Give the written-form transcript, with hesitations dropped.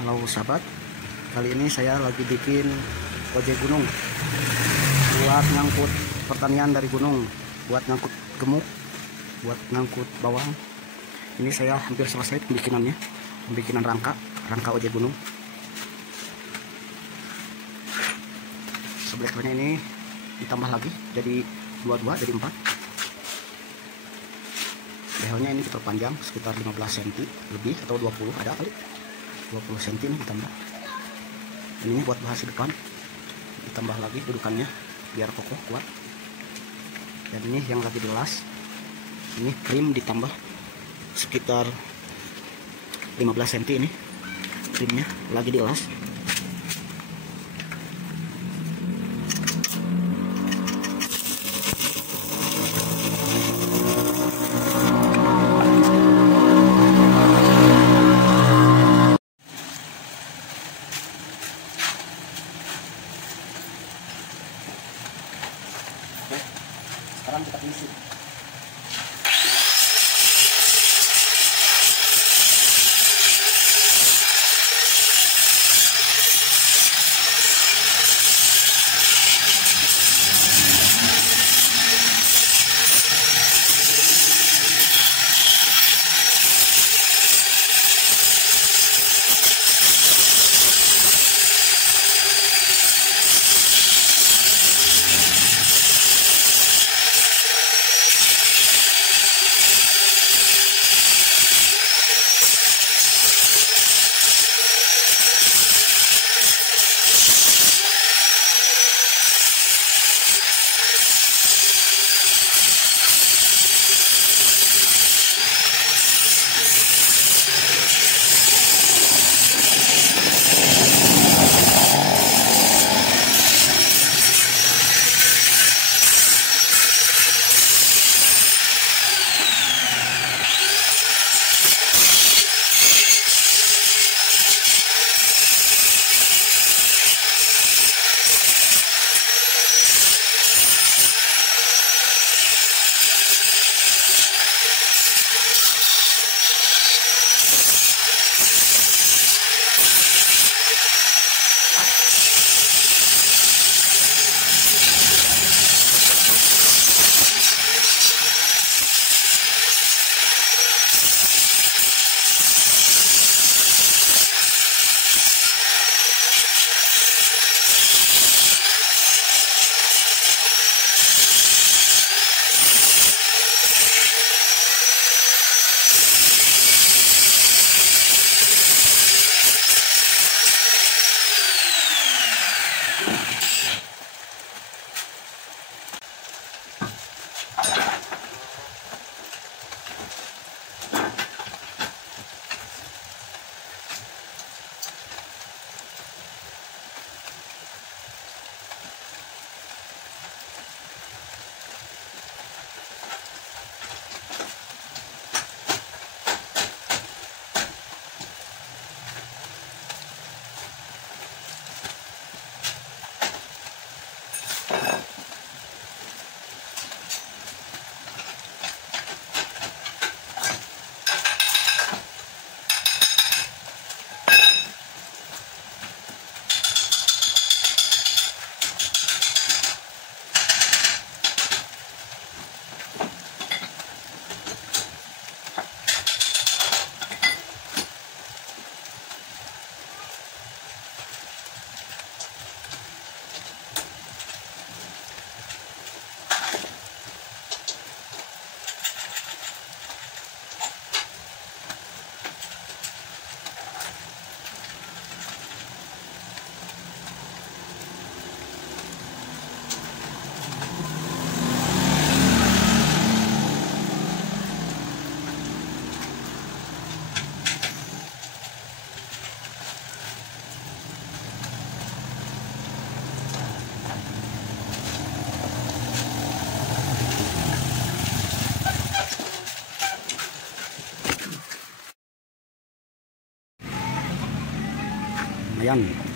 Halo sahabat, kali ini saya lagi bikin ojek gunung buat ngangkut pertanian dari gunung, buat ngangkut gemuk, buat ngangkut bawang. Ini saya hampir selesai pembikinannya, pembikinan rangka ojek gunung. Sebelah ini ditambah lagi jadi 22, jadi 4. Behelnya ini diperpanjang sekitar 15 cm lebih atau 20, ada kali 20 cm ini ditambah. Ini buat bahan depan, ditambah lagi dudukannya biar kokoh kuat. Dan ini yang lagi dilas, ini krim ditambah sekitar 15 cm, ini krimnya lagi dilas. Sekarang kita isi. Lumayan